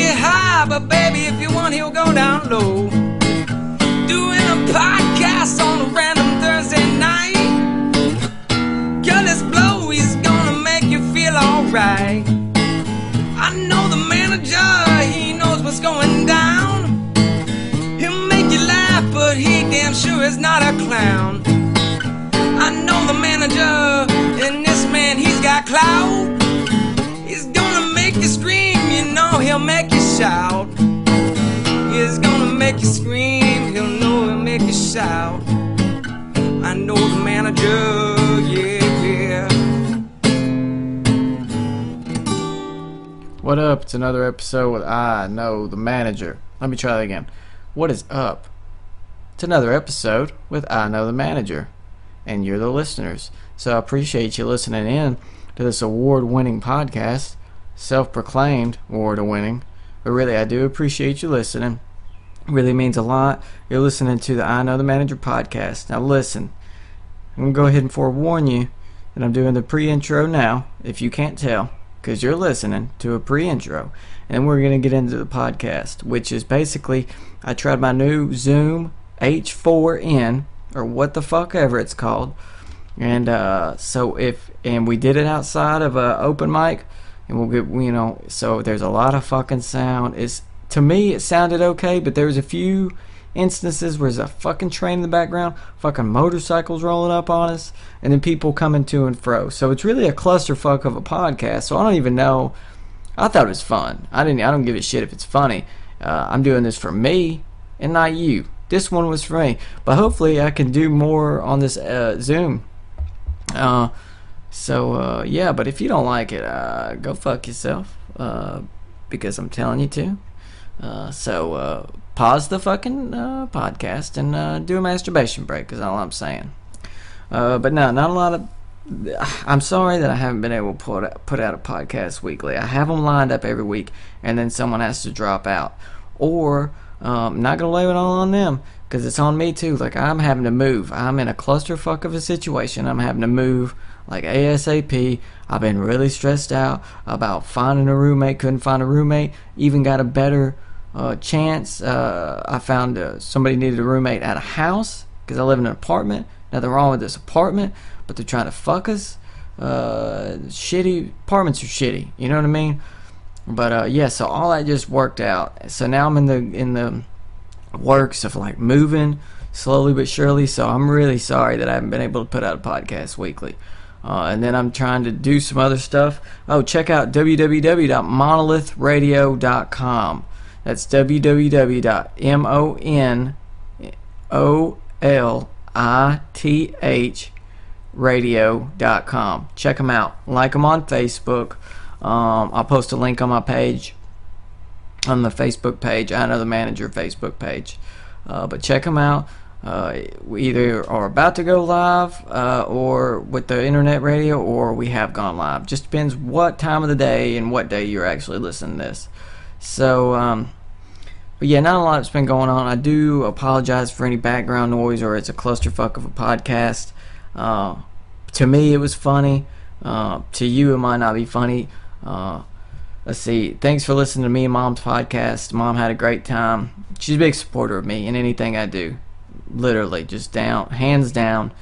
get high, but baby, if you want, he'll go down low. Doing a podcast on a random Thursday night. Girl, this blow, he's gonna make you feel alright. I know the manager, he knows what's going down. He'll make you laugh, but he damn sure is not a clown. I know the manager, and this man, he's got clout. He's gonna make you scream, you know he'll make you shout. He's gonna make you scream, he'll know he'll make you shout. I know the manager, yeah. What up? It's another episode with I Know the Manager. Let me try that again. What is up? It's another episode with I Know the Manager. And you're the listeners. So I appreciate you listening in to this award-winning podcast. Self-proclaimed award-winning. But really, I do appreciate you listening. It really means a lot. You're listening to the I Know the Manager podcast. Now listen, I'm going to go ahead and forewarn you that I'm doing the pre-intro now, if you can't tell, because you're listening to a pre-intro. And then we're going to get into the podcast, which is basically, I tried my new Zoom H4n, or what the fuck ever it's called. And and we did it outside of a open mic, and we'll get, so there's a lot of fucking sound. To me, it sounded okay, but there was a few instances where there's a fucking train in the background, fucking motorcycles rolling up on us, and then people coming to and fro. So it's really a clusterfuck of a podcast. So I don't even know. I thought it was fun. I don't give a shit if it's funny. I'm doing this for me and not you. This one was for me, but hopefully I can do more on this Zoom. Yeah, but if you don't like it, go fuck yourself, because I'm telling you to. Pause the fucking podcast and do a masturbation break, is all I'm saying. But no, not a lot of... I'm sorry that I haven't been able to put out a podcast weekly. I have them lined up every week, and then someone has to drop out. Or... I'm not going to lay it all on them, because it's on me too. Like, I'm having to move. I'm in a clusterfuck of a situation. I'm having to move like ASAP. I've been really stressed out about finding a roommate. Couldn't find a roommate. Even got a better chance. I found somebody needed a roommate at a house, because I live in an apartment. Nothing wrong with this apartment, but they're trying to fuck us. Shitty apartments are shitty. You know what I mean? But yeah, so all that just worked out. So now I'm in the works of like moving slowly but surely. So I'm really sorry that I haven't been able to put out a podcast weekly. And then I'm trying to do some other stuff. Oh, check out www.monolithradio.com. That's www.monolithradio.com. Check them out. Like them on Facebook. I'll post a link on my page, on the Facebook page. I Know the Manager Facebook page. But check them out. We either are about to go live or with the internet radio, or we have gone live. Just depends what time of the day and what day you're actually listening to this. So, but yeah, not a lot's been going on. I do apologize for any background noise or it's a clusterfuck of a podcast. To me, it was funny. To you, it might not be funny. Let's see. Thanks for listening to me and Mom's podcast. Mom had a great time. She's a big supporter of me in anything I do. Literally, just hands down.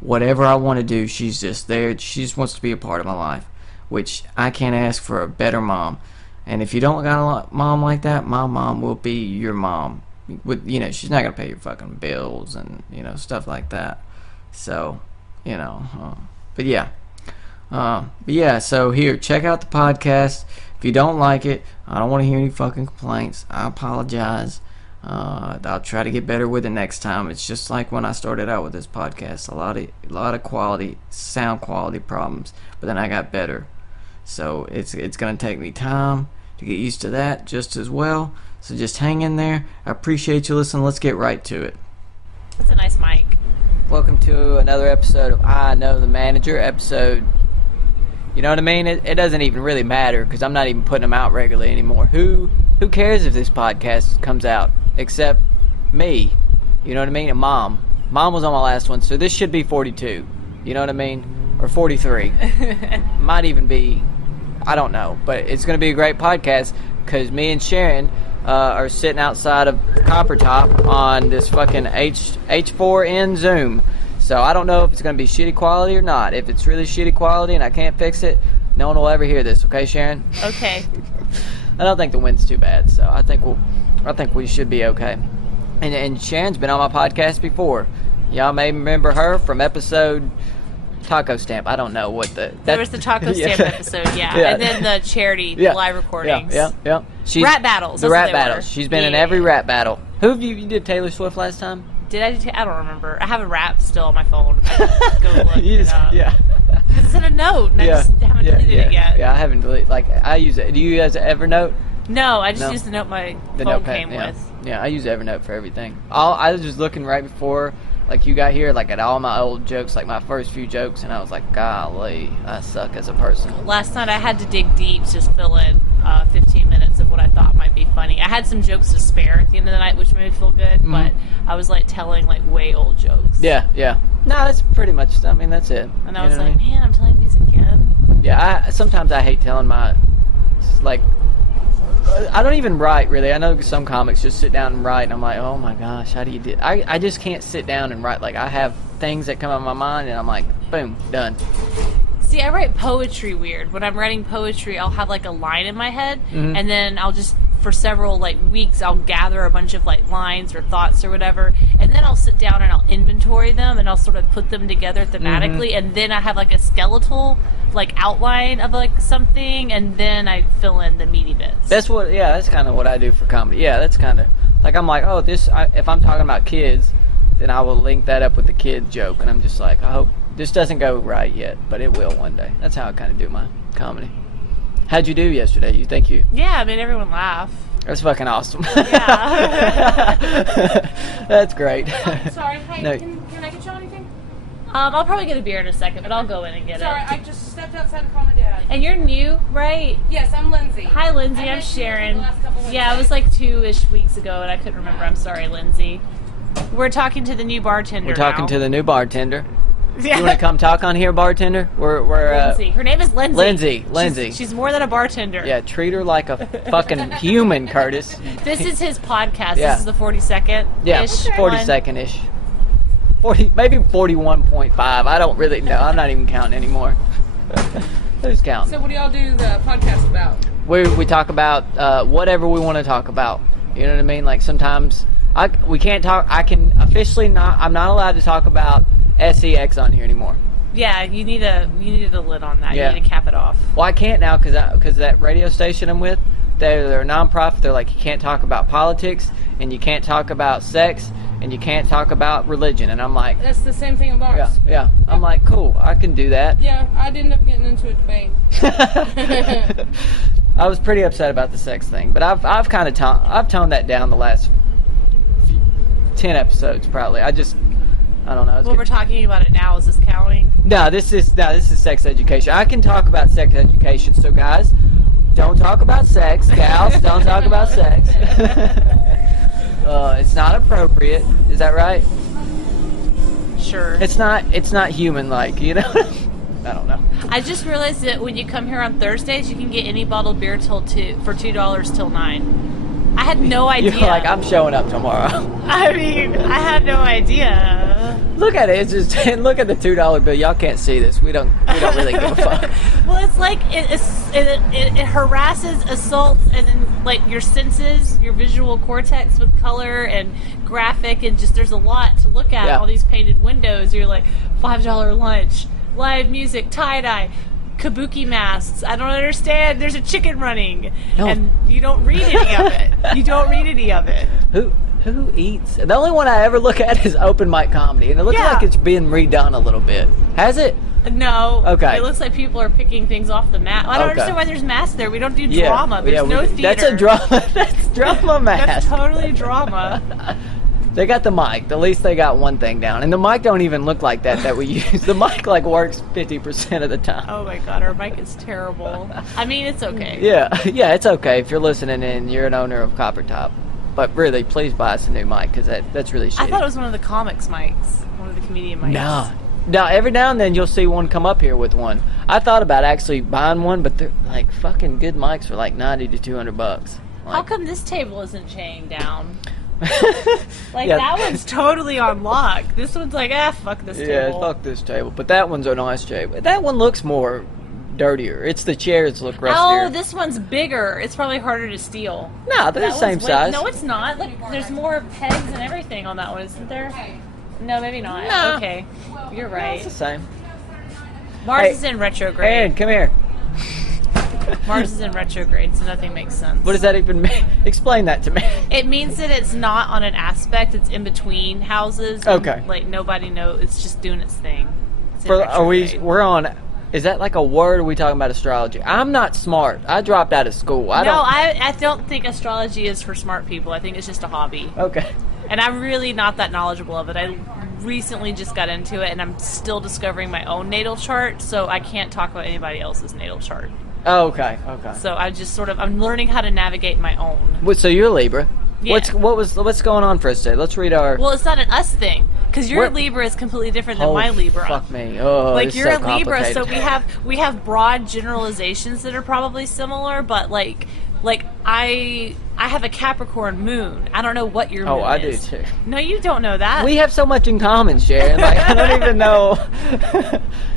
Whatever I want to do, she's just there. She just wants to be a part of my life, which I can't ask for a better mom. And if you don't got a mom like that, my mom will be your mom. She's not gonna pay your fucking bills and stuff like that. So, but yeah. So here, check out the podcast. If you don't like it, I don't want to hear any fucking complaints. I apologize. I'll try to get better with it next time. It's just like when I started out with this podcast. A lot of sound quality problems, but then I got better. So it's gonna take me time to get used to that just as well. So just hang in there. I appreciate you listening. Let's get right to it. That's a nice mic. Welcome to another episode of I Know the Manager, episode... You know what I mean? It doesn't even really matter, because I'm not even putting them out regularly anymore. Who cares if this podcast comes out? Except me. You know what I mean? And Mom. Mom was on my last one, so this should be 42. You know what I mean? Or 43. Might even be... I don't know. But it's going to be a great podcast, because me and Sharon are sitting outside of Copper Top on this fucking H4n Zoom. So I don't know if it's going to be shitty quality or not. If it's really shitty quality and I can't fix it, no one will ever hear this. Okay, Sharon? Okay. I don't think the wind's too bad, so I think we should be okay. And Sharon's been on my podcast before. Y'all may remember her from episode Taco Stamp. I don't know what there was the Taco Stamp episode, yeah. And then the charity live recordings. Yeah. Rap battles. The rap battles. She's been in every rap battle. Who have you did Taylor Swift last time? Did I don't remember. I have a rap still on my phone. I go look it up. Yeah. It's in a note, and I just haven't deleted it yet. Yeah, I haven't deleted. Like, I use it. Do you guys Evernote? No, I just use the note my phone came with. Yeah, I use Evernote for everything. I was just looking right before, like, you got here, like, at all my old jokes, like, my first few jokes, and I was like, golly, I suck as a person. Last night I had to dig deep to just fill in 15 minutes of what I thought might be funny. I had some jokes to spare at the end of the night, which made me feel good, but I was, like, telling, like, way old jokes. Yeah. No, that's pretty much, I mean, that's it. And I was like, man, I'm telling these again. Yeah, sometimes I hate telling my, like, I don't even write, really. I know some comics just sit down and write, and I'm like, oh my gosh, how do you do it? I just can't sit down and write. Like, I have things that come up in my mind, and I'm like, boom, done. See, I write poetry weird. When I'm writing poetry, I'll have, like, a line in my head, and then I'll just, for several, like, weeks, I'll gather a bunch of, like, lines or thoughts or whatever, and then I'll sit down and I'll inventory them, and I'll sort of put them together thematically, and then I have, like, a skeletal, like, outline of, like, something, and then I fill in the meaty bits. That's kind of what I do for comedy. Yeah, that's kind of, like, I'm like, oh, if I'm talking about kids, then I will link that up with the kid joke, and I'm just like, I hope this doesn't go right yet, but it will one day. That's how I kind of do my comedy. How'd you do yesterday? You think you? Yeah, I made everyone laugh. That's fucking awesome. Yeah. That's great. Oh, sorry, hey, No. can I get you anything? I'll probably get a beer in a second, but I'll go in and get Sorry, it. I just stepped outside to call my dad. And you're new, right? Yes, I'm Lindsay. Hi, Lindsay. I I'm met you Sharon. the last couple of Yeah, it was like 2-ish weeks ago, and I couldn't remember. I'm sorry, Lindsay. We're talking to the new bartender. We're talking to the new bartender. Yeah. You want to come talk on here, bartender? We're Lindsay. Her name is Lindsay. Lindsay. She's more than a bartender. Yeah, treat her like a fucking human, Curtis. This is his podcast. Yeah. This is the 42nd. Yeah, 42nd-ish. 40, maybe 41.5. I don't really know. I'm not even counting anymore. Who's counting? So what do y'all do the podcast about? We talk about whatever we want to talk about. You know what I mean? Like, sometimes we can't talk. I can officially not. I'm not allowed to talk about SEX on here anymore. Yeah, you need a lid on that. Yeah. You need to cap it off. Well, I can't now because that radio station I'm with, they're a nonprofit. They're like, you can't talk about politics, and you can't talk about sex, and you can't talk about religion. And I'm like, That's the same thing in bars. yeah. I'm like, cool, I can do that. Yeah, I'd end up getting into a debate. I was pretty upset about the sex thing, but I've kind of toned that down the last 10 episodes probably. I don't know. Well, we're talking about it now. Is this counting? No, this is sex education. I can talk about sex education. So guys, don't talk about sex. Gals, don't talk about sex. It's not appropriate. Is that right? Sure. It's not human-like, you know? I don't know. I just realized that when you come here on Thursdays, you can get any bottled beer for $2 till 9. I had no idea. You're like, I'm showing up tomorrow. I mean, I had no idea. Look at it. It's just look at the $2 bill. Y'all can't see this. We don't really give a fuck. Well, it's like it harasses, assaults, and then like your senses, your visual cortex with color and graphic, and just there's a lot to look at. Yeah. All these painted windows. You're like $5 lunch, live music, tie dye. Kabuki masks. I don't understand. There's a chicken running, and you don't read any of it. Who eats? The only one I ever look at is open mic comedy, and it looks like it's being redone a little bit. Has it? No. Okay. It looks like people are picking things off the mat. I don't understand why there's masks there. We don't do drama. There's no theater. That's a drama. That's drama mask. That's totally drama. They got the mic. At least they got one thing down. And the mic don't even look like that we use. The mic like works 50% of the time. Oh my god, our mic is terrible. I mean, it's okay. Yeah, it's okay if you're listening and you're an owner of Copper Top. But really, please buy us a new mic because that's really shitty. I thought it was one of the comics mics. One of the comedian mics. Now, every now and then you'll see one come up here with one. I thought about actually buying one, but they're like fucking good mics for like $90 to $200. How come this table isn't chained down? Yeah. That one's totally on lock. This one's like, fuck this table. Yeah, fuck this table. But that one's a nice table. That one looks more dirtier. It's the chairs look rustier. Oh, this one's bigger. It's probably harder to steal. No, they're the same size. No, it's not. Look, there's more pegs and everything on that one, isn't there? No, maybe not. No. Okay, you're right. It's the same. Mars is in retrograde. Aaron, come here. Mars is in retrograde, so nothing makes sense. What does that even mean? Explain that to me. It means that it's not on an aspect. It's in between houses. And, Okay. like nobody knows. It's just doing its thing. It's in We're on. Is that like a word? Or are we talking about astrology? I'm not smart. I dropped out of school. I don't think astrology is for smart people. I think it's just a hobby. Okay. And I'm really not that knowledgeable of it. I recently just got into it, and I'm still discovering my own natal chart, so I can't talk about anybody else's natal chart. Oh, okay. Okay. So I just I'm learning how to navigate my own. So you're a Libra. Yeah. What's going on for us today? Let's read our. Well, it's not an us thing, because your Libra is completely different than my Libra. Fuck me. Oh, like it's you're so a Libra, so complicated. we have broad generalizations that are probably similar, but like I have a Capricorn moon. I don't know what your moon is. Oh, I do too. No, you don't know that. We have so much in common, Sharon. Like, I don't even know.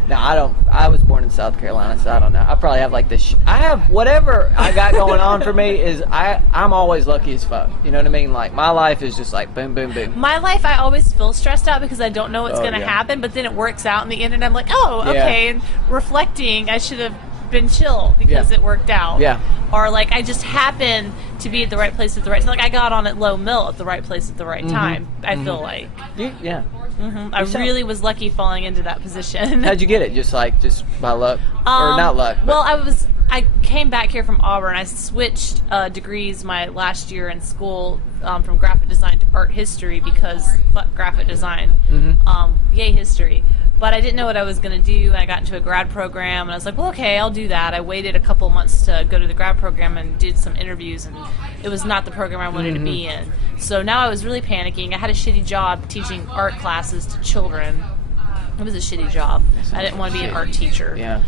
No, I don't. I was born in South Carolina, so I don't know. I probably have like this. I have whatever I got going on for me is I'm always lucky as fuck. You know what I mean? Like my life is just like boom, boom, boom. My life, I always feel stressed out because I don't know what's going to yeah. happen, but then it works out in the end, and I'm like, oh, Yeah. okay. And reflecting, I should have been chill because Yeah. it worked out. Yeah. Or like I just happened to be at the right place at the right time. Like I got on at low mill at the right place at the right time. I feel like. Yeah. I really was lucky falling into that position. How'd you get it? Just by luck, or not luck? But Well, I came back here from Auburn. I switched degrees my last year in school from graphic design to art history because fuck graphic design. Yay history. But I didn't know what I was going to do, and I got into a grad program, and I was like, well, okay, I'll do that. I waited a couple months to go to the grad program and did some interviews, and it was not the program I wanted to be in. So now I was really panicking. I had a shitty job teaching art classes to children. It was a shitty job. I didn't want to be an art teacher. Yeah.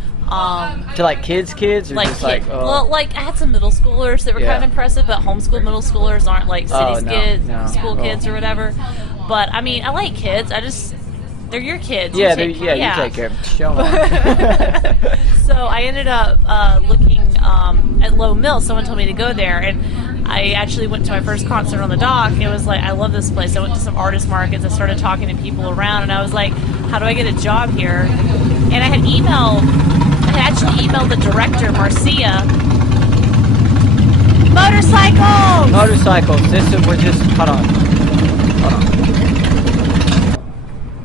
To like kids, or Like just kids. like Well, like I had some middle schoolers that were Yeah. kind of impressive, but homeschool middle schoolers aren't like city no. school Oh. kids or whatever. But I mean, I like kids. They're your kids. Yeah, you you take take care of them. Show them. So I ended up looking at Low Mill. Someone told me to go there, and I actually went to my first concert on the dock. It was like, I love this place. I went to some artist markets. I started talking to people around, and I was like, how do I get a job here? And I had actually emailed the director, Marcia. Motorcycles. We're just hold on.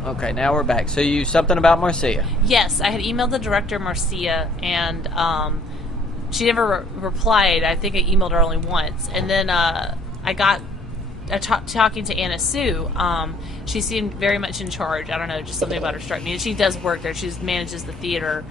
Okay, now we're back. So you something about Marcia? Yes, I had emailed the director, Marcia, and she never replied. I think I emailed her only once. And then talking to Anna Sue. She seemed very much in charge. I don't know, just something about her struck me. And she does work there. She manages the theater.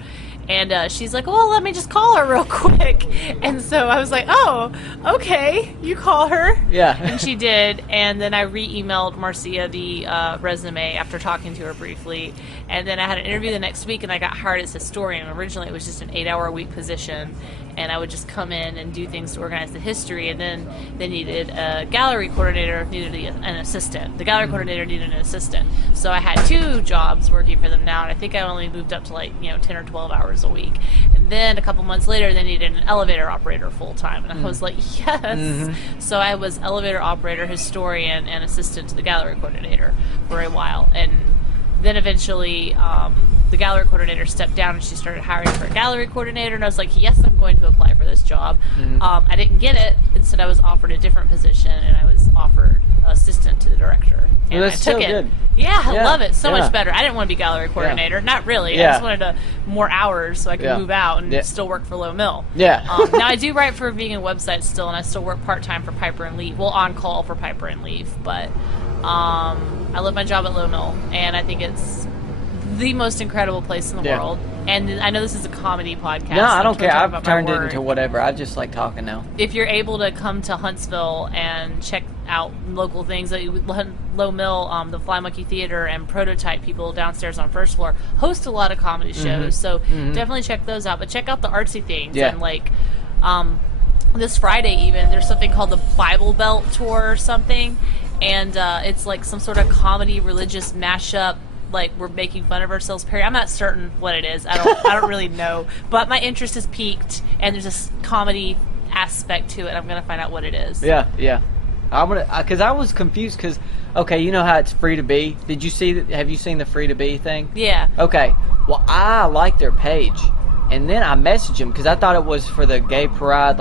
And she's like, well, let me just call her real quick. And so I was like, oh, okay, you call her. Yeah. And she did. And then I re-emailed Marcia the resume after talking to her briefly. And then I had an interview the next week, and I got hired as historian. Originally, it was just an 8-hour-a-week position. And I would just come in and do things to organize the history. And then they needed a gallery coordinator, needed an assistant. The gallery coordinator needed an assistant. So I had 2 jobs working for them now. And I think I only moved up to 10 or 12 hours a week. And then a couple months later, they needed an elevator operator full-time. And I was like, yes. So I was elevator operator, historian, and assistant to the gallery coordinator for a while. And then eventually the gallery coordinator stepped down, and she started hiring for a gallery coordinator. And I was like, yes, I'm going to apply for this job. I didn't get it. Instead, I was offered a different position, and I was offered assistant to the director. And Well, that's I took so it. good. Yeah, I love it. So Yeah. much better. I didn't want to be gallery coordinator. Not really. I Yeah. just wanted more hours so I could move out and Yeah. still work for Low Mill. Yeah. Now, I do write for a vegan website still, and I still work part-time for Piper and Leaf. Well, on call for Piper and Leaf. But I love my job at Low Mill, and I think it's the most incredible place in the Yeah. world. And I know this is a comedy podcast. No, I so don't care. talk I've about my turned it work. into whatever. I just like talking now. If you're able to come to Huntsville and check out local things, Low Mill, the Fly Monkey Theater, and Prototype, people downstairs on first floor, host a lot of comedy shows. So definitely check those out. But check out the artsy things. Yeah. And like this Friday even, there's something called the Bible Belt Tour or something. And it's like some sort of comedy religious mashup. Like we're making fun of ourselves. Perry, I'm not certain what it is. I don't really know. But my interest is piqued, and there's this comedy aspect to it. I'm gonna find out what it is. Yeah. I'm gonna, cause I was confused. Cause okay, you know how it's free to be. Did you see that? Have you seen the free to be thing? Yeah. Okay. Well, I like their page, and then I messaged them because I thought it was for the gay pride,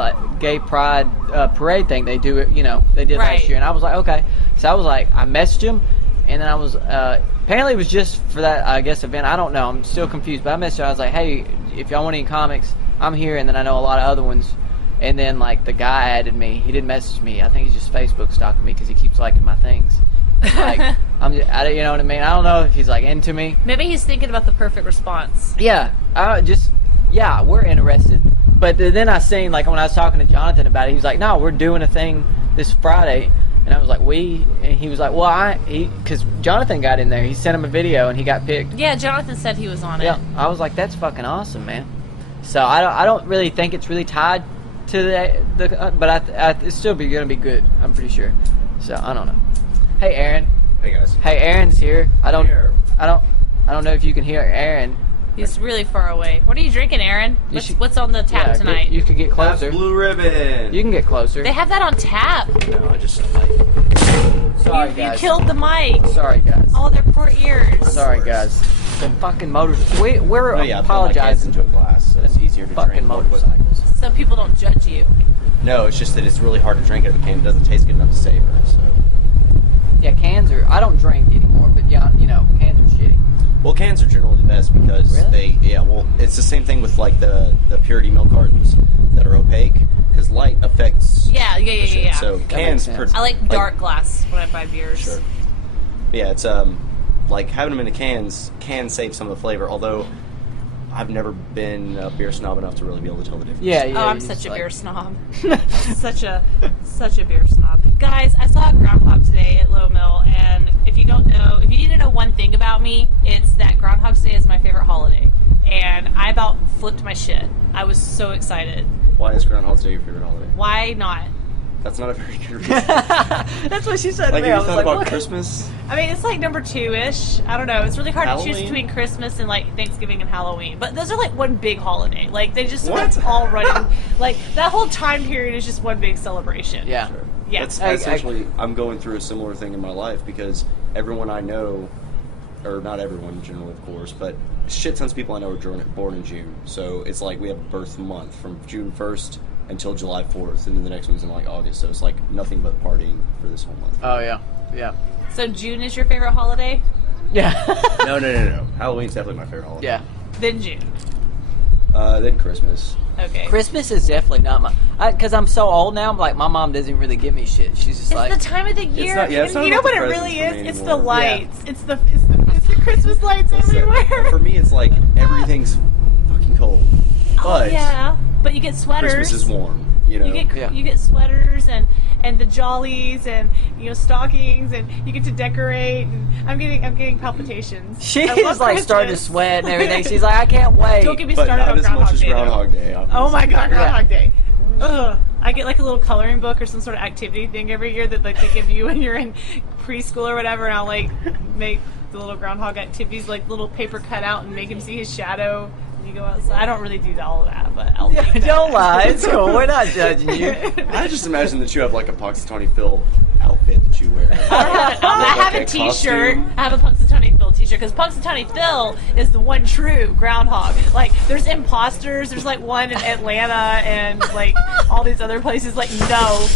parade thing they do. It, they did Right. last year, and I was like, okay. So I was like, I messaged them, and then I was. Apparently it was just for that, I guess, event. I don't know. I'm still confused. But I messaged her. I was like, hey, if y'all want any comics, I'm here. And then I know a lot of other ones. And then, like, the guy added me. He didn't message me. I think he's just Facebook stalking me because he keeps liking my things. Like, you know what I mean? I don't know if he's, like, into me. Maybe he's thinking about the perfect response. Yeah. We're interested. But then I seen, like, when I was talking to Jonathan about it, he was like, no, we're doing a thing this Friday. And I was like, and he was like, well, because Jonathan got in there. He sent him a video and he got picked. Yeah, Jonathan said he was on Yeah, it. I was like, that's fucking awesome, man. So I don't really think it's really tied to but it's still going to be good. I'm pretty sure. So I don't know. Hey, Aaron. Hey guys. Hey, Aaron's here. I don't Here. know if you can hear Aaron. He's really far away. What are you drinking, Aaron? What's on the tap Yeah, tonight? you could get closer. That's Blue Ribbon. You can get closer. They have that on tap. No, I just Sorry, You guys. killed the mic. Sorry, guys. All their poor ears. Sorry, guys. The fucking motors. We're Oh yeah, I put my cans apologizing. into a glass, so it's easier to Fucking drink more quickly. motorcycles. So people don't judge you. No, it's just that it's really hard to drink out of a can. It doesn't taste good enough to savor. So, Yeah, cans are. I don't drink anymore, but yeah, cans are shitty. well, cans are generally the best because Really? it's the same thing with like the purity milk cartons that are opaque because light affects. Yeah. the shit. So makes cans. sense. I like dark glass when I buy beers. Sure. Yeah, it's like having them in the cans can save some of the flavor. Although I've never been a beer snob enough to really be able to tell the difference. Yeah. Oh, I'm you such just a like- beer snob. such a beer snob. Guys, I saw a Groundhog today at Low Mill, and if you need to know one thing about me, it's that Groundhog's Day is my favorite holiday. And I about flipped my shit. I was so excited. Why is Groundhog's Day your favorite holiday? Why not? That's not a very good reason. That's what she said Like, to me. have I you was thought like, about what? Christmas? I mean, it's like number 2-ish. I don't know. It's really hard to choose Halloween? between Christmas and like Thanksgiving and Halloween. But those are like one big holiday. Like they just What? sort of all running. Like that whole time period is just one big celebration. Yeah. Sure. Yeah. That's I- essentially, I'm going through a similar thing in my life because everyone I know, or not everyone generally, of course, but shit tons of people I know are born in June. So it's like we have a birth month from June 1st until July 4th, and then the next one's in like August. So it's like nothing but partying for this whole month. Oh yeah. So June is your favorite holiday? Yeah. No. Halloween's definitely my favorite holiday. Yeah. Then June. Then Christmas. Okay. Christmas is definitely not because I'm so old now. I'm like, my mom doesn't really give me shit. She's just It's like, the time of the year. not- yeah, it's and not you know about what the it really is? presents for me It's the anymore. lights. It's the Christmas lights everywhere. For me, it's like everything's fucking cold. Oh But yeah, but you get sweaters. Christmas is warm. You know. You get sweaters and the jollies and stockings and you get to decorate and I'm getting palpitations. I she's love like starting to Christmas. sweat and everything. She's like, I can't wait. Don't get me but started not on as Groundhog much as Day. though. Groundhog Day. Obviously. Oh my god, Groundhog Day. Ugh. I get like a little coloring book or some sort of activity thing every year that like they give you when you're in preschool or whatever, and I'll like make the little groundhog activities, like little paper cutout and make him see his shadow. You go outside. I don't really do all of that, but I'll make that. Don't lie. It's cool. We're not judging you. I just imagine that you have like a Punxsutawney Phil outfit that you wear. I have a Like a T-shirt. costume. I have a Punxsutawney Phil T-shirt because Punxsutawney Phil is the one true groundhog. Like, there's imposters. There's like one in Atlanta and like all these other places. Like, no.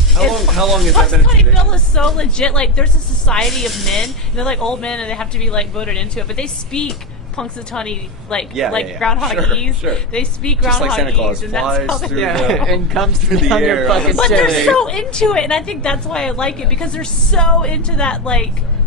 How long has that been a Punxsutawney tradition? Phil is so legit. Like, there's a society of men. They're like old men and they have to be like voted into it. But they speak Punxsutawney, Yeah. groundhogese. Sure. They speak Just like Santa groundhogese, Claus and that's how flies they. through and comes through the down your air. fucking But chimney. they're so into it, and I think that's why I like it, because they're so into that.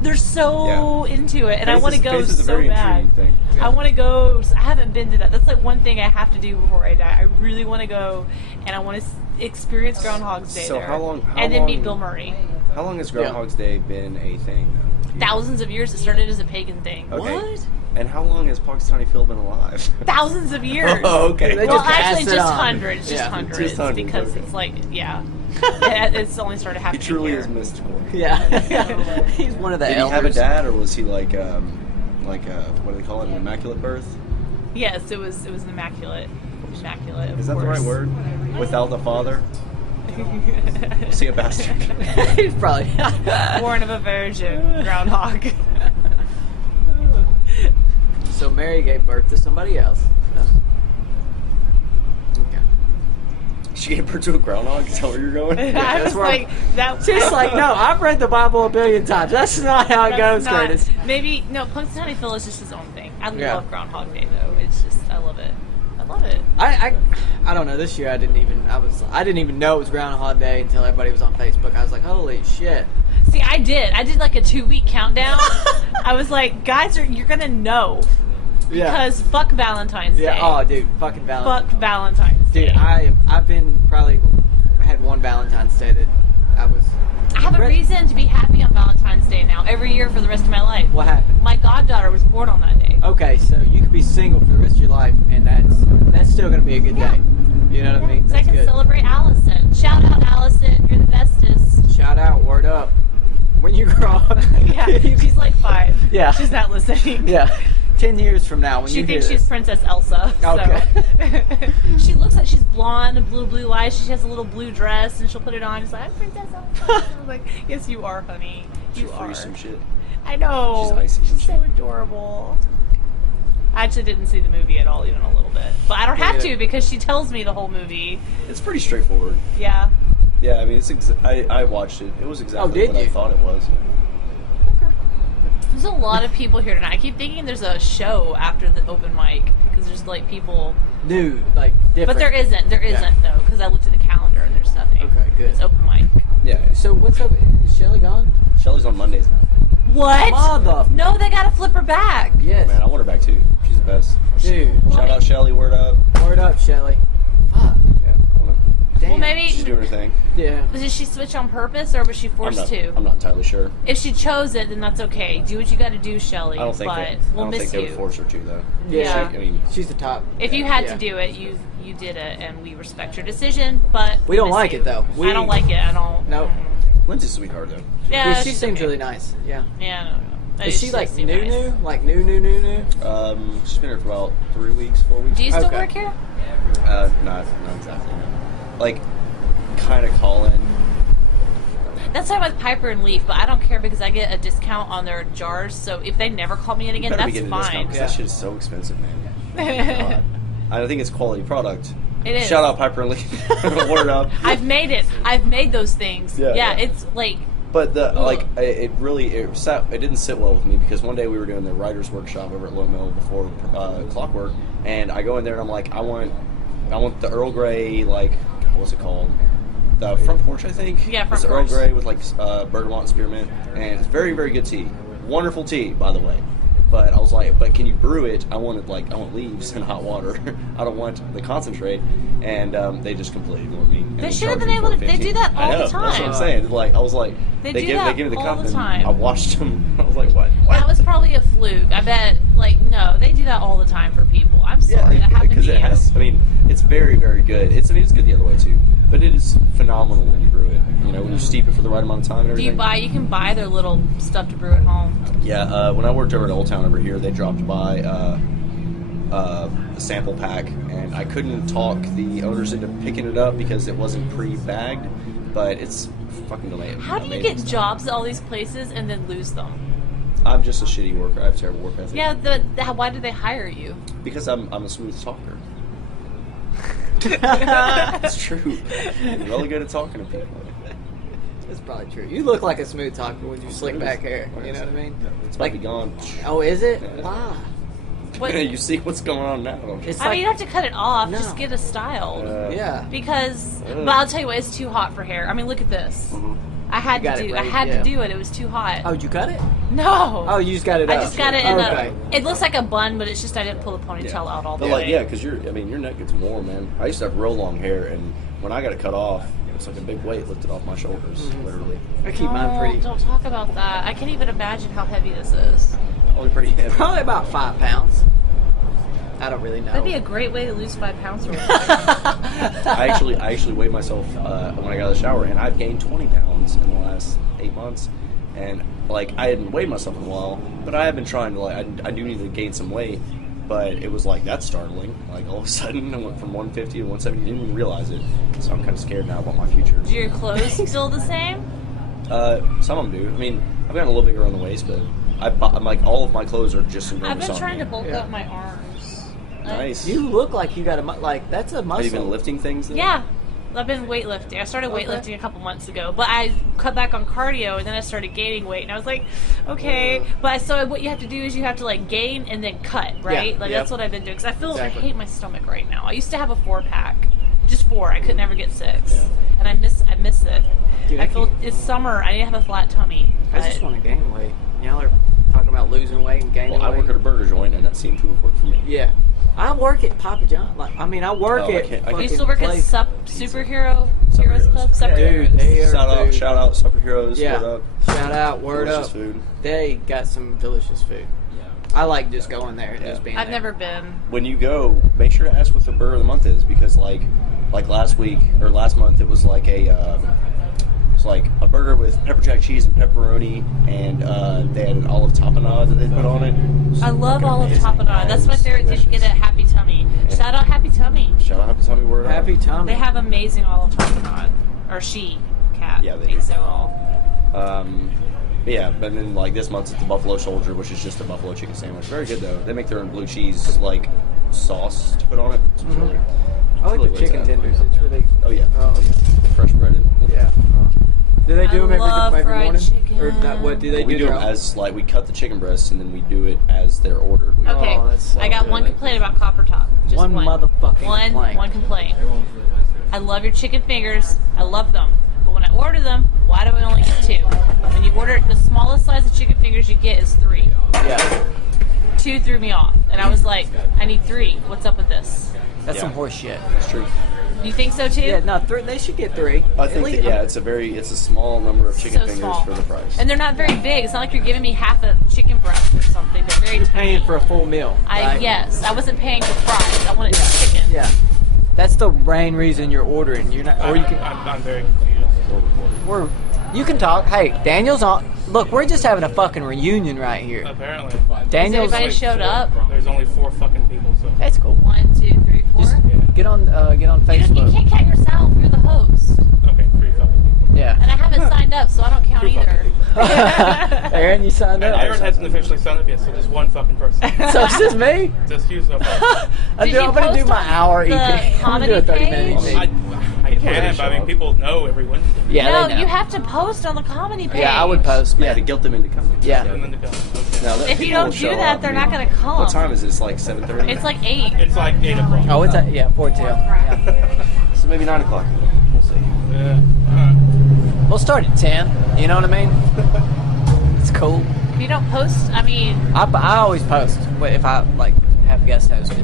They're so into it, and I want to go Faith is a so very bad. intriguing thing. I want to go. I haven't been to that. That's like one thing I have to do before I die. I really want to go, and I want to experience Groundhog's Day So there. how long- and then meet Bill Murray. How long has Groundhog's Day been a thing? Thousands of years. It started as a pagan thing. Okay. What? And how long has Punxsutawney Phil been alive? Thousands of years. Oh, okay. They Well, just pass actually, it just on. hundreds. Just Yeah, hundreds. just hundreds, Because okay. it's it's only started He happening truly here. is mystical. Yeah. He's one of the Did he elders. have a dad, or was he like what do they call it, an immaculate birth? Yes, it was an immaculate. Immaculate. Of Is that the course. right word? Without the father? Was he a bastard? He's probably Born of a virgin, groundhog. So Mary gave birth to somebody else. Okay. She gave birth to a groundhog? Is that where you're going? I that's was where- like, that. She's like, no, I've read the Bible a billion times. That's not how it goes, That's not- Curtis. Maybe no. Punxsutawney Phil is just his own thing. I Yeah. love Groundhog Day though. It's just I love it. I love it. I don't know. This year I didn't even know it was Groundhog Day until everybody was on Facebook. I was like, holy shit. See, I did like a 2-week countdown. I was like, guys, you're gonna know Yeah. because fuck Valentine's Day. Yeah. Oh, dude, fucking Valentine's. Fuck Valentine's Day. Dude, I've been probably had one Valentine's Day that I was. I have a reason to be happy on Valentine's Day now, every year for the rest of my life. What happened? My goddaughter was born on that day. Okay, so you could be single for the rest of your life, and that's still gonna be a good day. You know what I mean? So I That's can good. celebrate Allison. Shout out, Allison. You're the bestest. Shout out, word up. When you grow up, Yeah, she's like 5. Yeah. She's not listening. yeah, 10 years from now when She you thinks hear she's this. Princess Elsa. Okay. So. She looks like she's blonde and blue eyes. She has a little blue dress and she'll put it on. She's like, I'm Princess Elsa. I'm like, yes, you are, honey. You She's are. free some shit. I know. She's icy, isn't She's so adorable. I actually didn't see the movie at all, even a little bit. But I don't have to because she tells me the whole movie. It's pretty straightforward. Yeah. Yeah, I mean, I watched it. It was exactly did what I you? thought it was. There's a lot of people here tonight. I keep thinking there's a show after the open mic because there's like people, New, like different. but there isn't. There isn't though because I looked at the calendar and there's nothing. Okay, good. It's open mic. Yeah. So what's up? Is Shelly gone? Shelly's on Mondays now. What? Mother. No, they gotta flip her back. Yes. Man, I want her back too. She's the best. Dude, Shout out Shelly, word up. word up, Shelly. Fuck. Yeah, I don't know. Damn. Well, maybe She's doing her thing. Yeah. did she switch on purpose or was she forced to? I'm not entirely sure. If she chose it, then that's okay. Do what you got to do, Shelly. I don't think but they, I we'll don't miss think they you. would force her to though. Yeah. I mean, She's the top. If you had Yeah. to do it, you did it, and we respect your decision. But We don't miss like you. it, though. I don't like it. I don't. Nope. Lindsay's a sweetheart though. Yeah, Yeah, she she's seems okay. really nice. Yeah. Yeah, no. Is she like seems new, nice. new? Like new? She's been here for about 3 weeks, 4 weeks. Do you still Okay. work here? Not exactly. No. Like, kind of call in. That's why I'm with Piper and Leaf, but I don't care because I get a discount on their jars. So if they never call me in again, Better be that's getting a discount fine. because that shit is so expensive, man. God. I don't think it's quality product. It is. Shout out Piper and Leaf. Word up. I've made it. I've made those things. Yeah, yeah. It's like But the Ugh. like, it didn't sit well with me because one day we were doing the writers' workshop over at Low Mill before Clockwork, and I go in there and I'm like, I want the Earl Grey, like, what's it called? The front porch, I think. Yeah, front it's porch. Earl Grey with like bergamot and spearmint, and it's very, very good tea. Wonderful tea, by the way. But I was like, but can you brew it? I want leaves and hot water. I don't want the concentrate. And they just completely ignored me. And They should charged have been me able to- they $4.15. do that all I know, the That's what I'm time. saying. Like, I was like, They they do give that me the all the cup and time. I watched them. I was like, what? that was probably a fluke. I bet. Like no, they do that all the time for people. I'm sorry that happened to because you. it has. I mean, it's very, very good. It's good the other way too. But it is phenomenal when you brew it. You know, when you steep it for the right amount of time and Do everything. you buy? You can buy their little stuff to brew at home. Yeah, when I worked over at Old Town over here, they dropped by a sample pack, and I couldn't talk the owners into picking it up because it wasn't pre-bagged, but it's fucking amazing. How do you get jobs at all these places and then lose them? I'm just a shitty worker. I have terrible work ethic. Yeah, why do they hire you? Because I'm a smooth talker. It's true. I'm really good at talking to people. That's probably true. You look like a smooth talker with your slick back hair. You know what I mean? It's about to be gone. Oh, is it? Yeah. Wow. What? You see what's going on now. It's I mean, you have to cut it off. No. Just get a style. yeah. Because, but I'll tell you what, it's too hot for hair. I mean, look at this. I had You to got it do. right, I had yeah. to do it. It was too hot. Oh, did you cut it? No. Oh, you just got it I up. just got it in okay. It looks like a bun, but it's just I didn't pull the ponytail out all the But way. like, yeah, because your neck gets warm, man. I used to have real long hair, and when I got it cut off, it was like a big weight lifted off my shoulders, literally. I keep mine pretty. Don't talk about that. I can't even imagine how heavy this is. Probably pretty heavy. Probably about 5 pounds. I don't really know. That'd be a great way to lose 5 pounds. Or I actually weighed myself when I got out of the shower, and I've gained 20 pounds in the last 8 months. And like, I hadn't weighed myself in a while, but I have been trying to, like, I do need to gain some weight. But it was like, that's startling. Like, all of a sudden I went from 150 to 170. Didn't even realize it. So I'm kind of scared now about my future. Do your clothes still the same? Some of them do. I mean, I've gotten a little bigger on the waist, but I'm like, all of my clothes are just enormous. I've been on trying me. to bulk up my arms. Nice. You look like you got that's a muscle. Have you been lifting things then? Yeah. I've been weightlifting. I started weightlifting a couple months ago, but I cut back on cardio, and then I started gaining weight, and I was like, okay. But so what you have to do is you have to like gain and then cut, right? Yeah. Like Yeah. that's what I've been doing. Because I feel Exactly. I hate my stomach right now. I used to have a 4-pack, just 4. I could never get 6, Yeah. and I miss it. Dude, I feel it's summer. I need to have a flat tummy. I just want to gain weight. Y'all are talking about losing weight and gaining Well, I weight. work at a burger joint, and that seemed to have worked for me. Yeah. I work at Papa John. Like, I mean, I work Oh, I at. can't- I You can't- still work at place. Superhero Heroes Superheroes. Club? Dude, Superheroes. they are Shout out, superheroes. Yeah. What up? Shout out, word Delicious up. food. They got some delicious food. I like just going there and Yeah. just being I've there. never been. When you go, make sure to ask what the burger of the month is, because like last week or last month, it was like a burger with pepper jack cheese and pepperoni, and they had an olive tapenade that they put on it. I love olive tapenade. That's my favorite thing to get at Happy Tummy. Shout out Happy Tummy. Shout out to Tommy Word. Happy tummy. They have amazing olive tapenade. Or she, cat. Yeah, they do. makes it all. Yeah, but then like this month it's the Buffalo Soldier, which is just a buffalo chicken sandwich. Very good though. They make their own blue cheese like sauce to put on it. It's really, I like really the chicken what's up. tenders. It's really. Oh yeah. Oh yeah. Fresh breaded. Yeah. Do they do I them love every fried morning? chicken. Or not, what do they We do their them own? as like we cut the chicken breasts and then we do it as they're ordered. We- Okay, Oh, that's so I got good. one complaint about Copper Top. Just One one motherfucking complaint. One complaint. I love your chicken fingers. I love them. But when I order them, why do I only get 2? When you order the smallest size of chicken fingers you get is 3. Yeah. 2 threw me off, and I was like, I need 3. What's up with this? That's Yeah. some horse shit. It's true. You think so too? Yeah, no, they should get 3. I At think least- that, yeah, it's a small number of chicken So fingers small. for the price. And they're not very big. It's not like you're giving me half a chicken breast or something. They're very You're tiny. paying for a full meal. right? Yes, I wasn't paying for fries. I wanted chicken. Yeah. That's the main reason you're ordering. You're not, or you can. I'm very confused. You can talk. Hey, Daniel's on. Look, we're just having a fucking reunion right here. Apparently. Daniel's. Has anybody showed up? There's only 4 fucking people, so. That's cool. 1, 2, 3, 4. Just get on You Facebook. can't count yourself. You're the host. Okay, 3 fucking people. Yeah. And I haven't signed up, so I don't count either. Aaron, you signed And up. Aaron hasn't officially signed up yet, so just 1 fucking person. So it's just me. Just you so far. I'm Did you gonna do post my on hour the EP. I'm gonna do a comedy 30-minute page? EP. I can, but I mean, people know every Wednesday. Yeah, No, they know. you have to post on the comedy page. Yeah, I would post. Yeah, to guilt them into coming. Yeah. And then to go. Okay. Now, that If you people don't will do show that, up. they're not going to come. What time is it? It's like 7:30. It's like 8. It's like 8 o'clock. Oh, it's 4 till. Yeah. So maybe 9 o'clock. We'll see. Yeah. Alright. We'll start at 10. You know what I mean? It's cool. If you don't post, I mean, I always post if I like have guest hosted.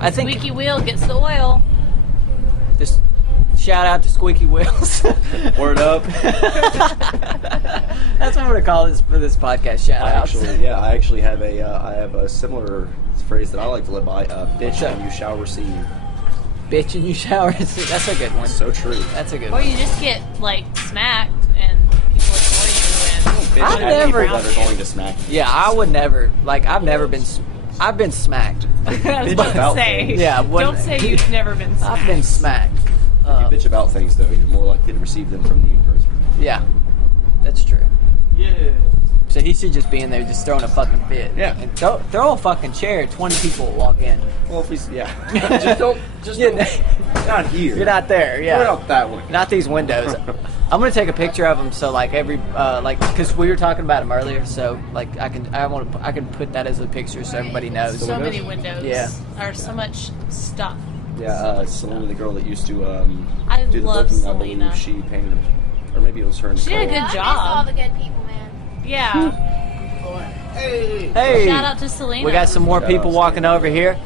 I think squeaky wheel gets the oil. just shout out to Squeaky Wheels. Word up. That's what I'm gonna call this for this podcast. Shout out. I actually have a similar phrase that I like to live by. Bitch, that? and you shall receive. Bitch and you shower. That's a good one. So true. That's a good Or one. you just get, like, smacked and people ignore you. Bitch, I've and never- people that are going to smack you. Yeah, I would never. Like, I've never been. I've been smacked. I was Bitch about to about say. things. Yeah, what- Don't say you've never been smacked. I've been smacked. If you bitch about things, though, you're more likely to receive them from the universe. Yeah, that's true. Yeah. So he should just be in there just throwing a fucking fit. Yeah. And throw a fucking chair. 20 people will walk in. Well, if he's just don't Yeah, not here. You're not there. Throw it Yeah. out that way. Not these windows. I'm gonna take a picture of them so like every like because we were talking about them earlier. So like I can put that as a picture so everybody knows. So many windows. Yeah. Are so much stuff. Yeah, Selena, the girl that used to I do the love booking, Selena. I believe she painted, or maybe it was her. And She did a Nicole. good I miss all job. the good people, man. Yeah. Hey. Hey, Shout out to Selena. we got some more Shout people out walking Selena. over here.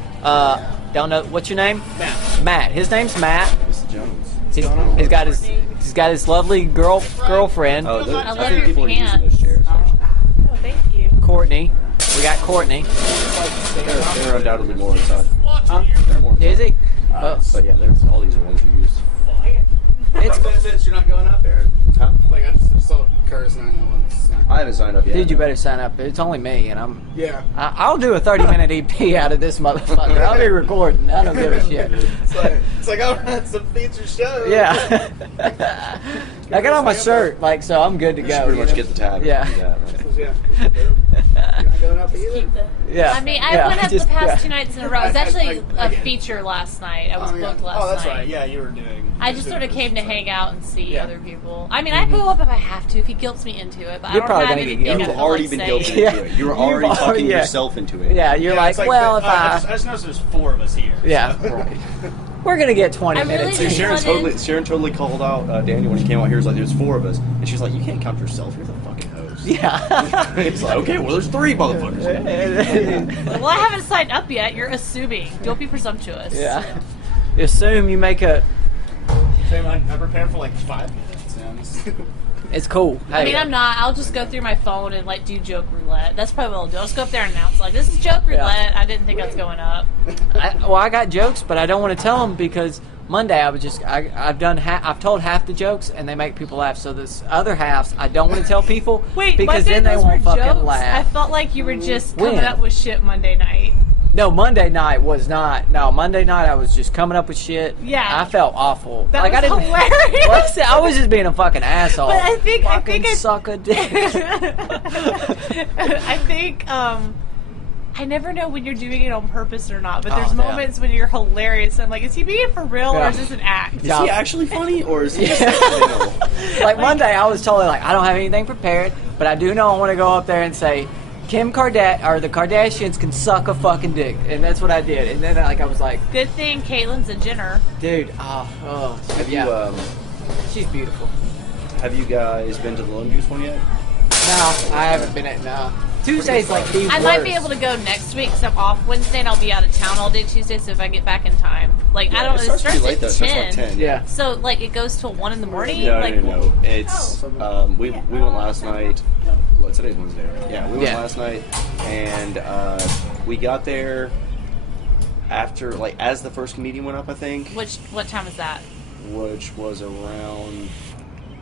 Don't know what's your name? Matt. Matt. His name's Matt. Mr. Jones. He's got his lovely girlfriend, Oh, I love I think your people are using pants. those chairs. Actually. Oh, thank you. Courtney. We got Courtney. They're undoubtedly more inside. They're more inside. Is he? Oh, But yeah, there's all these are ones you used. it's Benefits, you're not going up there. Huh? Like, I just saw Curtis 911. I haven't signed up yet. dude, you better sign up. It's only me, and Yeah. I'll do a 30-minute EP out of this motherfucker. I'll be recording. I don't give a shit. It's like I'll run some feature shows. Yeah. I got on my shirt, like, so I'm good to You go. should pretty you much know? get the tag. Yeah. and do that, right? Yeah. You're not going up either? Yeah. I mean, I Yeah, went up just- the past yeah. 2 nights in a row. It was actually a feature last night. I was yeah. booked last night. Oh, that's right. Yeah, you were doing. I just sort of came to hang out and see Yeah. other people. I mean, I could go up if I have to, if he guilts me into it, but You're I don't probably have gonna get anything I guilted. You've feel already like been saying. guilted Yeah. into it. You were You've already already- talking yeah. yourself into it. Yeah, you're Yeah, like, it's well, if I just noticed there's 4 of us here. Yeah. So. We're going to get 20 I really minutes. just in. Sharon totally called out Daniel when he came out here. He's like, "There's 4 of us," and she's like, "You can't count yourself. You're the fucking host." Yeah. It's like, okay, well, there's 3 motherfuckers. Well, I haven't signed up yet. You're assuming. Don't be presumptuous. Yeah. Assume you make a... Same, I prepared for like 5 minutes. And It's cool. I mean, Hey. I'm not. I'll just go through my phone and like do joke roulette. That's probably what I'll do. I'll just go up there and announce like, "This is joke roulette." I didn't think I was going up. I got jokes, but I don't want to tell them because Monday I've told half the jokes and they make people laugh. So this other halves I don't want to tell people Wait, because Monday then they those won't were fucking jokes? I laugh. felt like you were just coming When? up with shit Monday night. No, Monday night was not. No, Monday night I was just coming up with shit. Yeah. I felt awful. That like was I didn't. hilarious. Listen, I was just being a fucking asshole. But I think fucking I suck a dick. I think I never know when you're doing it on purpose or not, but there's Oh, yeah. moments when you're hilarious. I'm like, is he being for real Yeah. or is this an act? Is he actually funny, or is he just Yeah. Like Monday, I was totally like, I don't have anything prepared, but I do know I want to go up there and say, Kim Kardashian or the Kardashians can suck a fucking dick, and that's what I did. And then I was like, Good thing Caitlin's a Jenner. dude, Have yeah, you she's beautiful. have you guys been to the Lone Goose one yet? No, I haven't been at no. Tuesday's like the I worst. might be able to go next week because I'm off Wednesday and I'll be out of town all day Tuesday. So if I get back in time, like I don't know, It it starts pretty starts late though. at It starts like 10. Yeah. So like it goes till 1 in the morning. No, like, no. It's we went last night. Well, today's Wednesday. Right? Yeah, we went Yeah. last night, and we got there after as the first comedian went up, I think, What time is that? which was around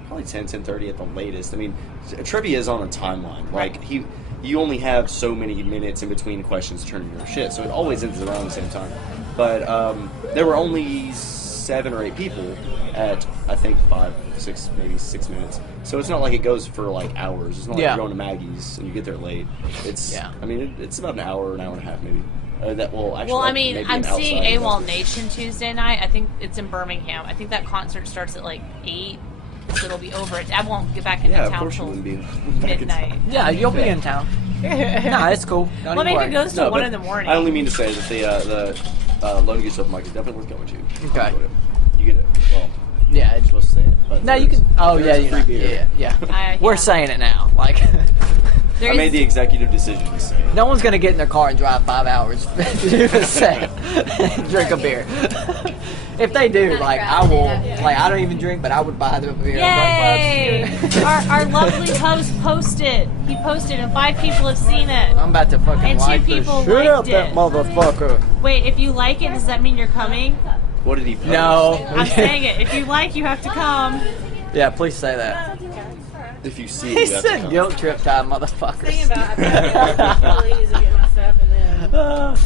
probably 10:30 at the latest. I mean, trivia is on a timeline. Like you only have so many minutes in between questions to turn into your shit, so it always ends around the same time. But there were only 7 or 8 people at I think 5, 6, maybe 6 minutes. So it's not like it goes for like hours. It's not like Yeah. you're going to Maggie's and you get there late. It's Yeah. I mean it's about an hour and a half maybe. That will actually. Well, I like, mean, maybe I'm an seeing outside AWOL investment. Nation Tuesday night. I think it's in Birmingham. I think that concert starts at like 8, so it'll be over. I won't get back into Yeah, of town course you till wouldn't be back in midnight. town. Yeah, you'll be in town. No, it's cool. Don't Well, even maybe it worry. goes till 1 but in the morning. I only mean to say that the Lone Goose open mic is definitely worth going to. Okay. You get it. Well, Yeah, I'm supposed to say it. But no, you can. Oh yeah, there's you free know, beer. yeah. We're Yeah. saying it now. Like, There I is- made the executive decision to say it. no one's gonna get in their car and drive 5 hours to do a set and drink a beer. If they do, like, I will. Like, I don't even drink, but I would buy them a beer. Yay! I'm like, our lovely host posted. He posted, and 5 people have seen it. I'm about to fucking And 2 like the people shit liked out that it. motherfucker. Wait, if you like it, does that mean you're coming? What did he post? No. I'm saying it. If you like, you have to come. Yeah, please say that. If you see He it, you have to said come. guilt trip time, motherfuckers. Thinking about it, really easy to get my stuff and then.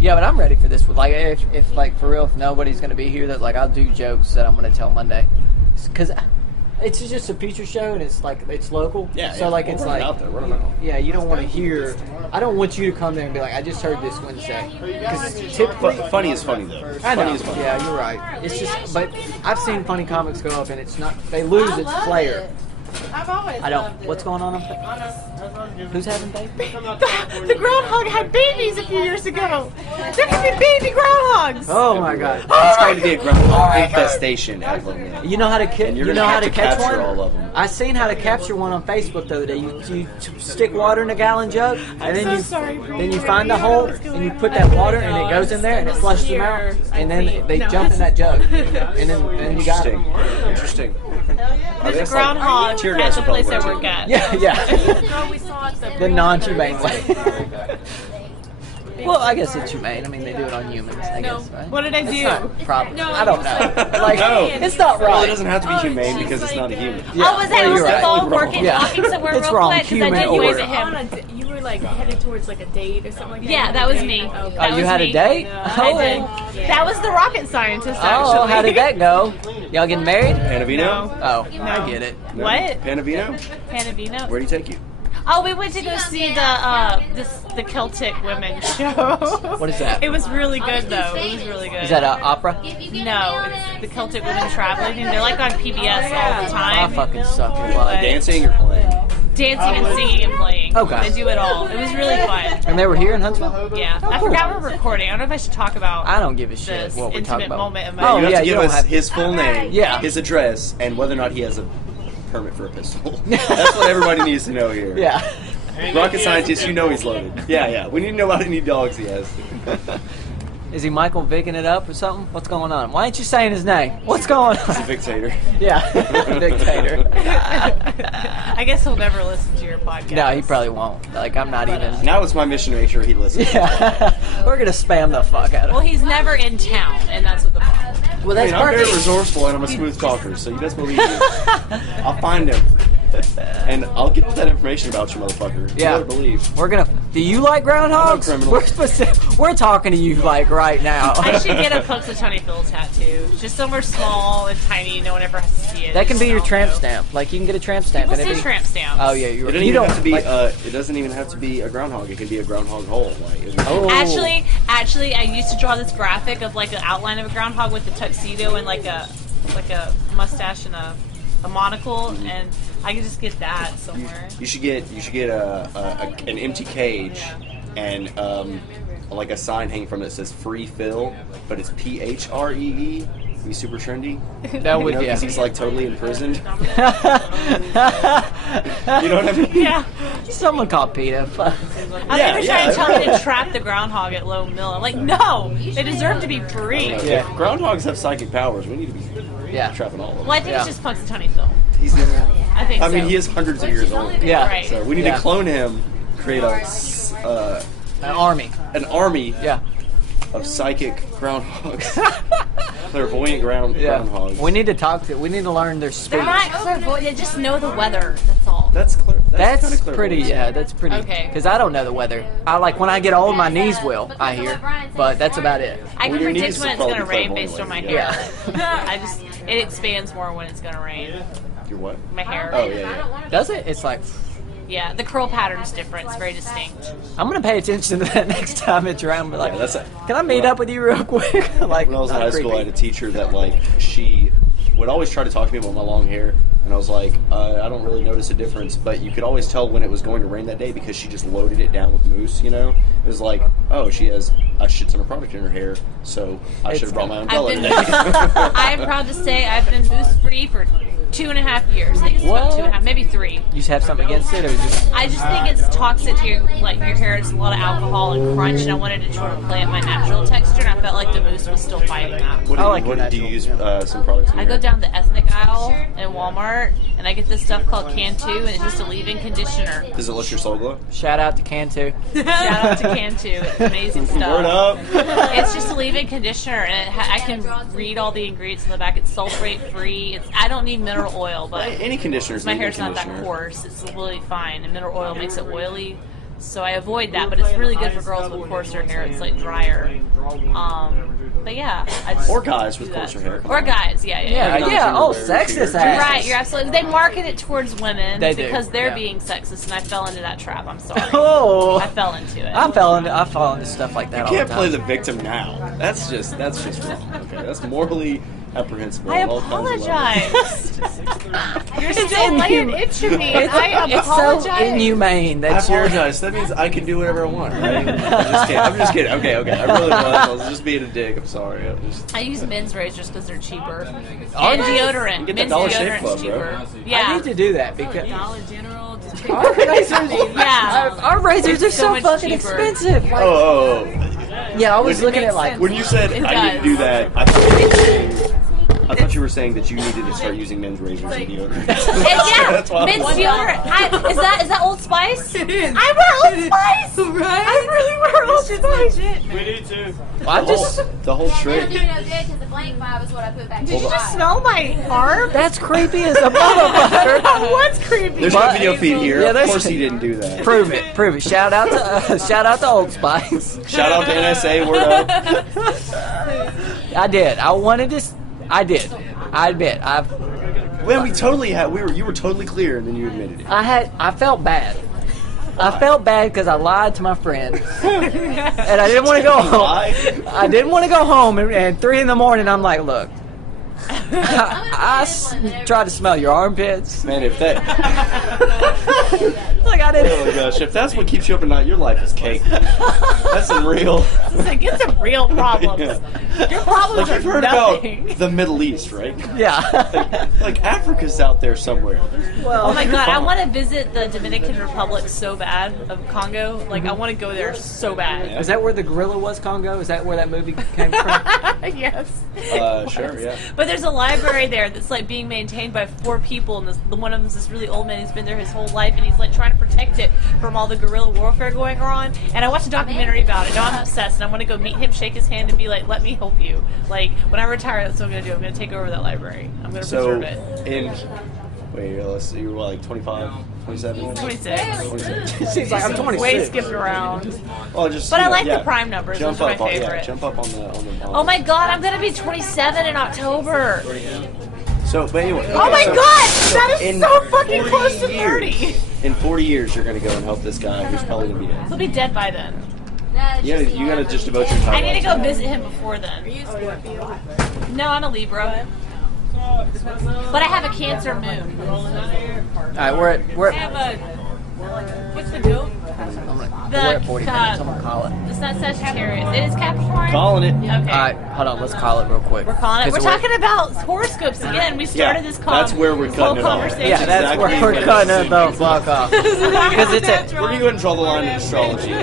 Yeah, but I'm ready for this. Like, if like for real, if nobody's gonna be here, that like I'll do jokes that I'm gonna tell Monday, because it's just a feature show, and it's like it's local. Yeah. So like We'll it's run like it out there. Run 'em out. yeah, you don't want to hear. I don't want you to come there and be like, I just heard this Wednesday. Because typically, Funny is funny though. I know. Funny is funny. Yeah, you're right. It's just, but I've seen funny comics go up, and it's not. They lose its flair. I've always I don't. loved it. What's going on? Who's having babies? The groundhog had babies a few years ago. There could be baby groundhogs. Oh my god! It's going to be a groundhog infestation at Lone Mill. You know how to And you're you gonna know how have to to catch capture one? all of 'em. I seen how to capture one on Facebook the other day. You stick water in a gallon jug, and then you find a hole and you put that water and it goes in there and it flushes them out, and then they jump in that jug, and then you got Interesting. them. Interesting. There's a That's like groundhog tear at gas the will probably place I work, work too. at. Yeah, yeah. Girl, we saw it The non-humane way. Well, I guess it's humane. I mean, they do it on humans. I guess, right? What did I It's do? not probably. I don't know. Like, No. it's not right. Well, it doesn't have to be humane because it's not a human. Yeah. Oh, was I Well, on you're the right. phone Wrong. working, Yeah. walking somewhere It's real wrong. quick? Because I Human did wave order. at him. You were like headed towards like a date or something like that. Yeah, that was me. Oh, That Oh, was you had me. a date? I did. That was the rocket scientist, actually. Oh, how did that go? Y'all getting married? Panavino? Oh, I get it. No? What? Panavino? Panavino. Where do you take you? Oh, we went to go see the Celtic women show. What is that? It was really good, though. It was really good. Is that an opera? No, it's the Celtic women traveling. They're like on PBS all the I time. fucking suck at life. Dancing or playing? Dancing and singing and playing. Okay. They do it all. It was really fun. And they were here in Huntsville? Yeah. I forgot we're recording. I don't know if I should talk about I don't give a shit this what we talk intimate about. moment in Oh, my You have yeah, to you give don't us have- his full name, Yeah. his address, and whether or not he has a permit for a pistol. That's what everybody needs to know here. Yeah. Rocket scientist, you know he's loaded. Yeah, yeah. We need to know how many dogs he has. Is he Michael Vicking it up or something? What's going on? Why ain't you saying his name? What's going He's a on? dictator. Yeah. Dictator. I guess he'll never listen to your podcast. No, he probably won't. Like, I'm not even. Now it's my mission to make sure he listens. Yeah. We're going to spam the fuck out of Well, him. he's never in town, and that's what the problem is. Well, I that's mean, I'm very perfect. resourceful and I'm a smooth talker, so you best believe it. I'll find him. And I'll get all that information about you, motherfucker. You Yeah. better believe. We're gonna. Do you like groundhogs? I'm a criminal. We're talking to you like right now. I should get a Punxsutawney Phil tattoo. Just somewhere small and tiny, no one ever has to see it. That can be your Just tramp know. stamp. Like you can get a tramp stamp. People and it'd say be- tramp stamps. Oh yeah, you're It right. doesn't You even don't have to be. like- It doesn't even have to be a groundhog. It can be a groundhog hole. Like, Oh. Actually, I used to draw this graphic of like an outline of a groundhog with a tuxedo and like a mustache and a monocle, and I could just get that somewhere. You should get an empty cage and like a sign hanging from it that says "Free Phil," but it's PHREE. Be super trendy. That would, You know, yeah. 'cause he's like totally imprisoned. You know what I mean? Yeah. Someone called PETA. They were trying to tell me to trap the groundhog at Lone Mill. I'm like, no, they deserve to be free. Yeah. If groundhogs have psychic powers. We need to be Yeah. trapping all of them. Well, I think Yeah. it's just Punxsutawney Phil. He's never. I think I mean, so. he is hundreds of years old. Yeah. Right. So we need Yeah. to clone him, create An army. an army Yeah. of psychic groundhogs. Clairvoyant Yeah. groundhogs. We need to talk to. We need to learn their speech. They're not clairvoyant. They just know the weather. That's all. That's clear. That's kinda pretty. clairvoyant. Yeah, that's pretty. Okay. Because I don't know the weather. I like when I get old, my knees will. I hear, but that's about it. I can Well, your predict knees when will it's going to probably rain be based on my clairvoyant, hair. It expands more when it's going to rain. Your what? My hair. Oh yeah. Does it? It's like Yeah, the curl pattern's different. It's very distinct. I'm gonna pay attention to that next time it's around. But like, Yeah, that's a- can I meet up with you real quick? Like, When I was in not high school, I creepy. had a teacher that like she would always try to talk to me about my long hair, and I was like, I don't really notice a difference, but you could always tell when it was going to rain that day because she just loaded it down with mousse. You know, it was like, oh, she has a shit ton of product in her hair, so I should have brought my umbrella I've been, today. I'm proud to say I've been mousse free for 2.5 years. I think it's about What? 2.5, maybe 3. You just have something against it, or just I just think it's toxic to your hair. It's a lot of alcohol and crunch, and I wanted to sort of play at my natural texture, and I felt like the mousse was still fighting that. What I do you, like your what do you natural, use some products? In I your go hair? down the ethnic aisle in Walmart, and I get this stuff called Cantu, and it's just a leave-in conditioner. Does it let your soul glow? shout out to Cantu. Shout out to Cantu. It's amazing stuff. Word up! It's just a leave-in conditioner, and I can read all the ingredients on the back. It's sulfate-free. I don't need mineral oil, but Any conditioner's my leave-in hair's not that conditioner. coarse. It's really fine, and mineral oil makes it oily. So I avoid that, but it's really good for girls with coarser hair. It's like drier. But yeah, I just Or guys with do that. coarser hair. Or guys, yeah. Oh, sexist ass. Right, you're absolutely. They market it towards women They do, because they're yeah. being sexist, and I fell into that trap. I'm sorry. Oh, I fell into it. I fall into stuff like that. You all can't the play time. the victim now. That's just wrong. Okay, that's morally apprehensible. I on all kinds of apologize. levels. You're still laying into me, and I It's apologize. so inhumane. I That's your. apologize. That means I can do whatever I want, right? I'm just kidding. Okay. I really was. I was just being a dick. I'm sorry. I use men's razors because they're cheaper. Are And they? deodorant. You get the Men's Dollar Shave deodorant's Club, bro. cheaper. I Yeah. need to do that because Dollar General, just take our razors, Yeah. our razors are so much fucking cheaper. expensive. Like, Oh. yeah, I was looking makes at like. sense. When you said It I didn't does. do that, I thought you were saying that you needed to start using men's razors and deodorant. And yeah, That's why I men's was- deodorant. Is that Old Spice? It is. I wear Old Spice. Right? I really wear Old Spice. We need to. I just. The whole trick. That'll do no good because the blank 5 is what I put back. Did you just smell my arm? That's creepy as a motherfucker. What's creepy? There's no video feed here. Yeah, Of there's- course he didn't do that. Prove it. Shout out to Old Spice. Shout out to NSA. Word up. I did. I wanted to. I did. I admit. When we totally had, you were totally clear, and then you admitted it. I felt bad. I felt bad because I lied to my friend, and I didn't want to go home. Lie? I didn't want to go home, and 3 in the morning, I'm like, look, tried to smell your armpits. Man, if that, Like I oh didn't. my gosh, if that's what keeps you up at night, your life is cake. That's unreal. It's like, get some real problems. Yeah. Your problems Like you've are heard nothing. about the Middle East, right? Yeah. Like Africa's out there somewhere. Well, Oh my god, I want to visit the Dominican Republic so bad, of Congo. Like, I want to go there so bad. Is that where the gorilla was, Congo? Is that where that movie came from? Yes. Sure, yeah. But there's a library there that's like being maintained by 4 people, and one of them's this really old man who's been there his whole life, and he's like trying to protect it from all the guerrilla warfare going on. And I watched a documentary about it. Now I'm obsessed, and I want to go meet him, shake his hand, and be like, "Let me help you." Like when I retire, that's what I'm gonna do. I'm gonna take over that library. I'm gonna So, preserve it. let's see, you were like 25, 27? 26. 26. She's like, I'm 26. Way skipped around. Well, just, But you I know, like yeah. the prime numbers. Jump Those are up, my on, favorite. yeah, jump up on the. Oh my god, I'm gonna be 27 in October. So, but anyway. Oh my so- god, so that is in so fucking 40 close to years, 30. In 40 years, you're gonna go and help this guy who's probably gonna be dead. He'll be dead by then. You gotta just devote your time. I need to go visit him before then. No, I'm a Libra. But I have a Cancer moon. All right, we're I have a. What's the deal? we're at 40 minutes. I'm gonna call it. It's not Sagittarius. It is Capricorn. Calling it. Okay. All right, hold on. Let's call it real quick. We're calling it. We're 'Cause talking about horoscopes again. We started this call. that's where we're whole cutting it off. conversation. Yeah, that's exactly where we're what it cutting is. it the fuck off. Because it's a. We're gonna go ahead and draw the line in astrology. All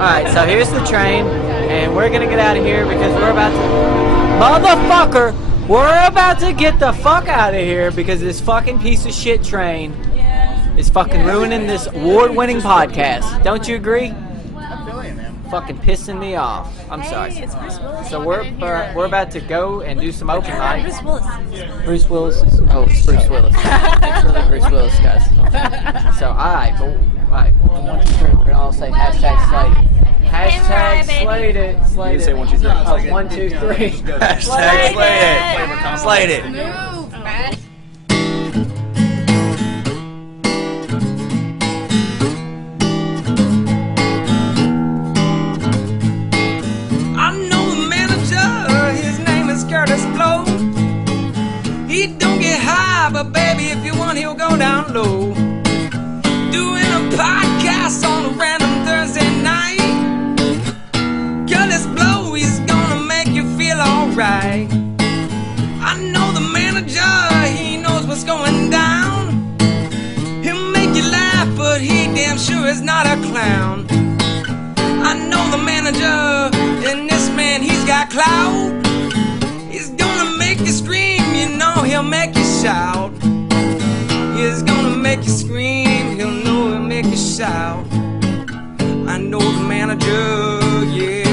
right, so here's the train, and we're gonna get out of here because we're about to. Motherfucker! We're about to get the fuck out of here because this fucking piece of shit train is fucking ruining this award-winning podcast. Don't you agree? Fucking pissing me off. I'm sorry. It's Bruce Willis. So we're about to go and do some open mics. Bruce Willis. Bruce Willis is it's Bruce Willis. It's really Bruce Willis, guys. So alright, 1, 2, 3. We're gonna all say hashtag slate it. Hashtag slate it. Slate You it. can say 1, 2, 3. Oh, 1, 2, 3. Hashtag slay it. Slate it. Move, man. I know the manager, his name is Curtis Blow. He don't get high, but baby, if you want, he'll go down low. Doing a podcast on a random Thursday night. Curtis Blow, he's gonna make you feel alright. I know the manager, he knows what's going down. He'll make you laugh, but he damn sure is not a clown. I know the manager, and this man, he's got clout. He's gonna make you scream, you know he'll make you shout. He's gonna make you scream, he'll make you shout. I know the manager, yeah.